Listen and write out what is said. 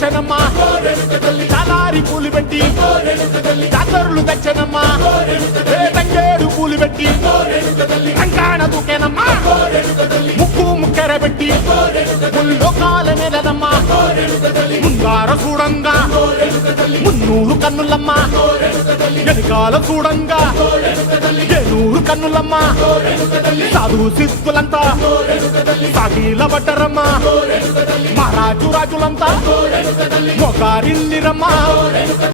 తెచ్చనమ్మా చాలారి పూలు పెట్టి జాతరులు తెచ్చనమ్మా తంగేడు పూలు పెట్టి రంగాణ దూకేనమ్మా ముక్కు ముక్కెర పెట్టి ముల్లోకాల మీదనమ్మా ముంగార చూడంగా మున్నూరు కన్నులమ్మా వెనకాల చూడంగా ఏనూరు కన్నులమ్మా సాధు సిద్ధులంతా సాగిల పడ్డరమ్మా మహారాజు రాజులంతా మొగారిల్లిరమ్మా